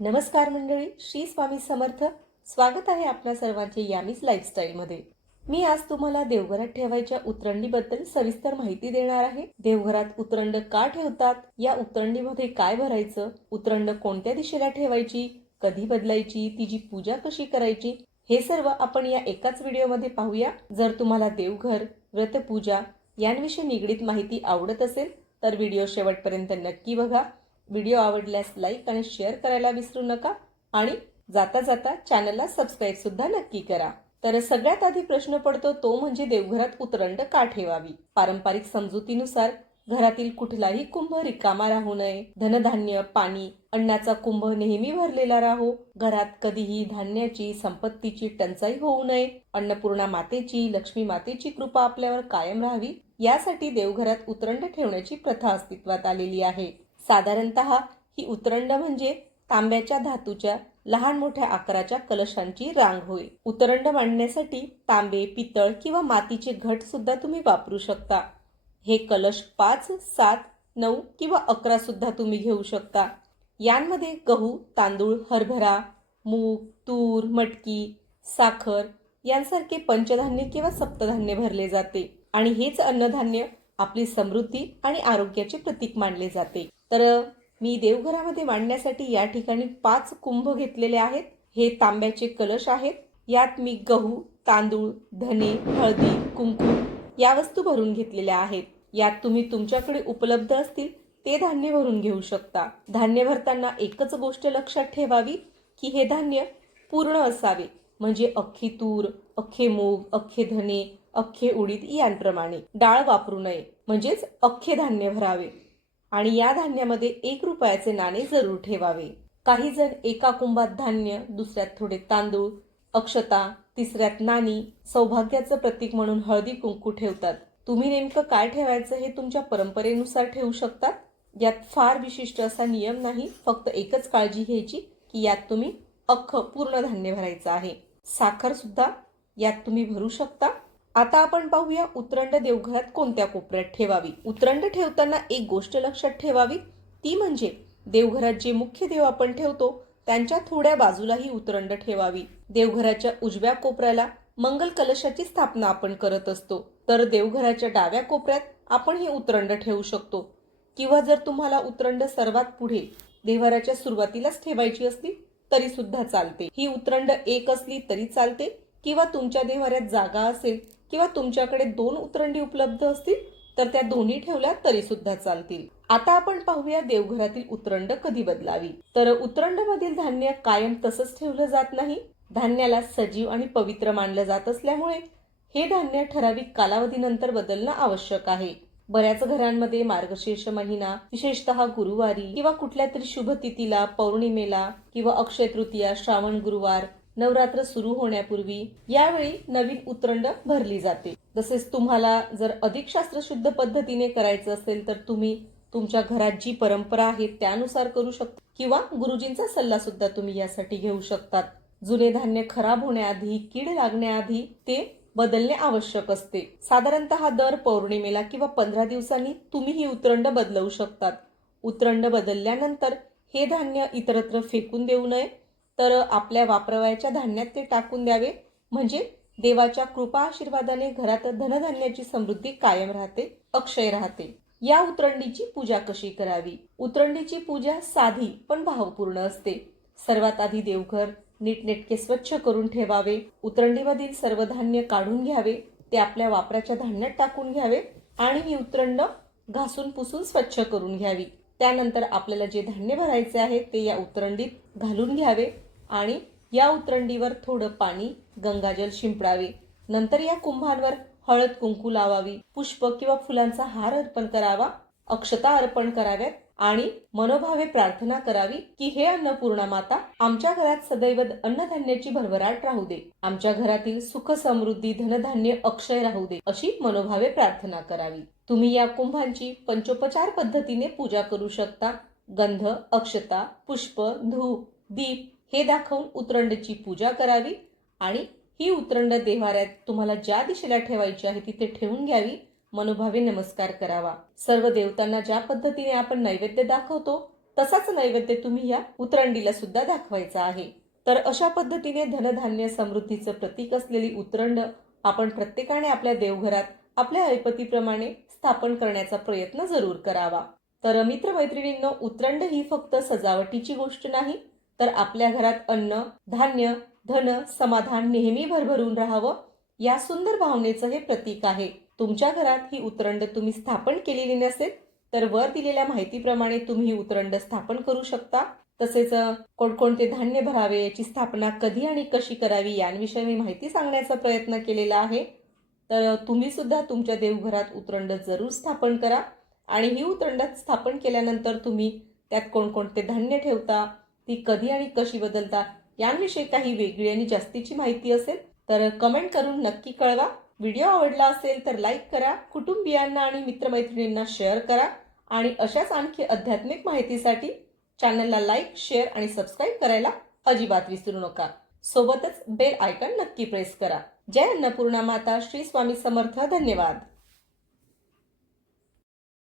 नमस्कार मंडळी श्री स्वामी समर्थ. स्वागत आहे आपल्या सर्वांचे यामीच लाईफस्टाईलमध्ये मी आज तुम्हाला देवघरात ठेवायच्या उतरंडीबद्दल सविस्तर माहिती देणार आहे. देवघरात उतरंड का ठेवतात? या उतरंडीमध्ये काय भरायचं? उतरंड कोणत्या दिशेला ठेवायची? कधी बदलायची? तिची पूजा कशी करायची? हे सर्व आपण या एकाच व्हिडिओमध्ये पाहूया. जर तुम्हाला देवघर व्रतपूजा यांविषयी निगडीत माहिती आवडत असेल तर व्हिडिओ शेवटपर्यंत नक्की बघा. व्हिडिओ आवडल्यास लाईक आणि शेअर करायला विसरू नका आणि जाता जाता चॅनलला सबस्क्राईब सुद्धा नक्की करा. तर सगळ्यात आधी प्रश्न पडतो तो म्हणजे देवघरात उतरंड का ठेवावी? पारंपरिक समजुतीनुसार घरातील कुठलाही कुंभ रिकामा राहू नये. धनधान्य पाणी अन्नाचा कुंभ नेहमी भरलेला राहो. घरात कधीही धान्याची संपत्तीची टंचाई होऊ नये. अन्नपूर्णा मातेची लक्ष्मी मातेची कृपा आपल्यावर कायम राहावी. यासाठी देवघरात उतरंड ठेवण्याची प्रथा अस्तित्वात आलेली आहे. साधारणत ही उतरंड म्हणजे तांब्याच्या धातूच्या लहान मोठ्या आकाराच्या कलशांची रांग होय. उतरंड मांडण्यासाठी तांबे पितळ किंवा मातीचे घट सुद्धा तुम्ही वापरू शकता. हे कलश पाच सात नऊ किंवा अकरा सुद्धा तुम्ही घेऊ शकता. यांमध्ये गहू तांदूळ हरभरा मूग तूर मटकी साखर यांसारखे पंचधान्य किंवा सप्तधान्य भरले जाते आणि हेच अन्नधान्य आपली समृद्धी आणि आरोग्याचे प्रतीक मानले जाते. तर मी देवघरामध्ये मांडण्यासाठी या ठिकाणी पाच कुंभ घेतलेले आहेत. हे तांब्याचे कलश आहेत. यात मी गहू तांदूळ धने हळदी कुंकू या वस्तू भरून घेतलेल्या आहेत. यात तुम्ही तुमच्याकडे उपलब्ध असतील ते धान्य भरून घेऊ शकता. धान्य भरताना एकच गोष्ट लक्षात ठेवावी की हे धान्य पूर्ण असावे. म्हणजे अख्खी तूर अख्खे मूग अख्खे धने अख्खे उडीद यांप्रमाणे. डाळ वापरू नये. म्हणजेच अख्खे धान्य भरावे. आणि या धान्यामध्ये एक रुपयाचे नाणे जरूर ठेवावे. काही जण एका कुंभात धान्य दुसऱ्यात थोडे तांदूळ अक्षता तिसऱ्यात नाणी सौभाग्याचं प्रतीक म्हणून हळदी कुंकू ठेवतात. तुम्ही नेमकं काय ठेवायचं हे तुमच्या परंपरेनुसार ठेवू शकतात? यात फार विशिष्ट असा नियम नाही फक्त एकच काळजी घ्यायची की यात तुम्ही अख्ख पूर्ण धान्य भरायचं आहे. साखर सुद्धा यात तुम्ही भरू शकता. आता आपण पाहूया उतरंड देवघरात कोणत्या कोपऱ्यात ठेवावी. उतरंड ठेवताना एक गोष्ट लक्षात ठेवावी. ती म्हणजे देवघरात जे मुख्य देव आपण ठेवतो त्यांच्या थोड्या बाजूलाही उतरंड ठेवावी. देवघराच्या उजव्या कोपऱ्याला मंगल कलशाची स्थापना आपण करत असतो. तर देवघराच्या डाव्या कोपऱ्यात आपण ही उतरंड ठेवू शकतो. किंवा जर तुम्हाला उतरंड सर्वात पुढे देवघराच्या सुरुवातीलाच ठेवायची असली तरी सुद्धा चालते. ही उतरंड एक असली तरी चालते. किंवा तुमच्या देवाऱ्यात जागा असेल किंवा तुमच्याकडे दोन उतरंडी उपलब्ध असतील तर त्या दोन्ही ठेवल्या तरी सुद्धा चालतील. आता आपण पाहूया देवघरातील उतरंड कधी बदलावी. तर उतरंड मधील धान्य कायम तसंच ठेवलं जात नाही. धान्याला सजीव आणि पवित्र मानलं जात असल्यामुळे हे धान्य ठराविक कालावधीनंतर बदलणं आवश्यक आहे. बऱ्याच घरांमध्ये मार्गशीर्ष महिना विशेषतः गुरुवारी किंवा कुठल्या तरी शुभ तिथीला पौर्णिमेला किंवा अक्षय तृतीया श्रावण गुरुवार नवरात्र सुरू होण्यापूर्वी यावेळी नवीन उतरंड भरली जाते. तसेच तुम्हाला जर अधिक शास्त्रशुद्ध पद्धतीने करायचं असेल तर तुम्ही तुमच्या घरात जी परंपरा आहे त्यानुसार करू शकता. किंवा गुरुजींचा सल्ला सुद्धा तुम्ही यासाठी घेऊ शकतात. जुने धान्य खराब होण्याआधी कीड लागण्याआधी ते बदलणे आवश्यक असते. साधारणतः दर पौर्णिमेला किंवा पंधरा दिवसांनी तुम्ही ही उतरंड बदलवू शकतात. उतरंड बदलल्यानंतर हे धान्य इतरत्र फेकून देऊ नये. तर आपल्या वापरवायच्या धान्यात ते टाकून द्यावे. म्हणजे देवाच्या कृपा आशीर्वादाने घरात धनधान्याची समृद्धी कायम राहते अक्षय राहते. या उतरंडीची पूजा कशी करावी? उतरंडीची पूजा साधी पण भावपूर्ण असते. सर्वात आधी देवघर नीटनेटके स्वच्छ करून ठेवावे. उतरंडीमधील सर्व धान्य काढून घ्यावे. ते आपल्या वापराच्या धान्यात टाकून घ्यावे आणि ही उतरंड घासून पुसून स्वच्छ करून घ्यावी. त्यानंतर आपल्याला जे धान्य भरायचे आहे ते या उतरंडीत घालून घ्यावे. आणि या उतरंडीवर थोडं पाणी गंगाजल शिंपडावे. नंतर या कुंभांवर हळद कुंकू लावावी. पुष्प किंवा फुलांचा हार अर्पण करावा. अक्षता अर्पण कराव्यात आणि मनोभावे प्रार्थना करावी की हे अन्नपूर्णा माता आमच्या घरात सदैव अन्नधान्याची भरभराट राहू दे. आमच्या घरातील सुख समृद्धी धनधान्य अक्षय राहू दे अशी मनोभावे प्रार्थना करावी. तुम्ही या कुंभांची पंचोपचार पद्धतीने पूजा करू शकता. गंध अक्षता पुष्प धूप दीप हे दाखवून उतरंडची पूजा करावी आणि ही उतरंड देवाऱ्यात तुम्हाला ज्या दिशेला ठेवायची आहे तिथे ठेवून घ्यावी मनोभावे नमस्कार करावा. सर्व देवतांना ज्या पद्धतीने आपण नैवेद्य दाखवतो तसाच नैवेद्य तुम्ही या उतरंडीला सुद्धा दाखवायचा आहे. तर अशा पद्धतीने धनधान्य समृद्धीचं प्रतीक असलेली उतरंड आपण प्रत्येकाने आपल्या देवघरात आपल्या ऐपतीप्रमाणे स्थापन करण्याचा प्रयत्न जरूर करावा. तर मित्रमैत्रिणींनो उतरंड ही फक्त सजावटीची गोष्ट नाही तर आपल्या घरात अन्न धान्य धन समाधान नेहमी भरभरून राहावं या सुंदर भावनेचं हे प्रतीक आहे. तुमच्या घरात ही उतरंड तुम्ही स्थापन केलेली नसेल तर वर दिलेल्या माहितीप्रमाणे तुम्ही उतरंड स्थापन करू शकता. तसेच कोणकोणते धान्य भरावे याची स्थापना कधी आणि कशी करावी यांविषयी मी माहिती सांगण्याचा प्रयत्न केलेला आहे. तर तुम्ही सुद्धा तुमच्या देवघरात उतरंड जरूर स्थापन करा. आणि ही उतरंड स्थापन केल्यानंतर तुम्ही त्यात कोणकोणते धान्य ठेवता ती कधी आणि कशी बदलतात यांविषयी काही वेगळी आणि जास्तीची माहिती असेल तर कमेंट करून नक्की कळवा. व्हिडिओ आवडला असेल तर लाईक करा कुटुंबियांना आणि मित्रमैत्रिणींना शेअर करा आणि अशाच आणखी आध्यात्मिक माहितीसाठी चॅनलला लाईक शेअर आणि सबस्क्राईब करायला अजिबात विसरू नका. सोबतच बेल आयकॉन नक्की प्रेस करा. जय अन्नपूर्णा माता श्री स्वामी समर्थ. धन्यवाद.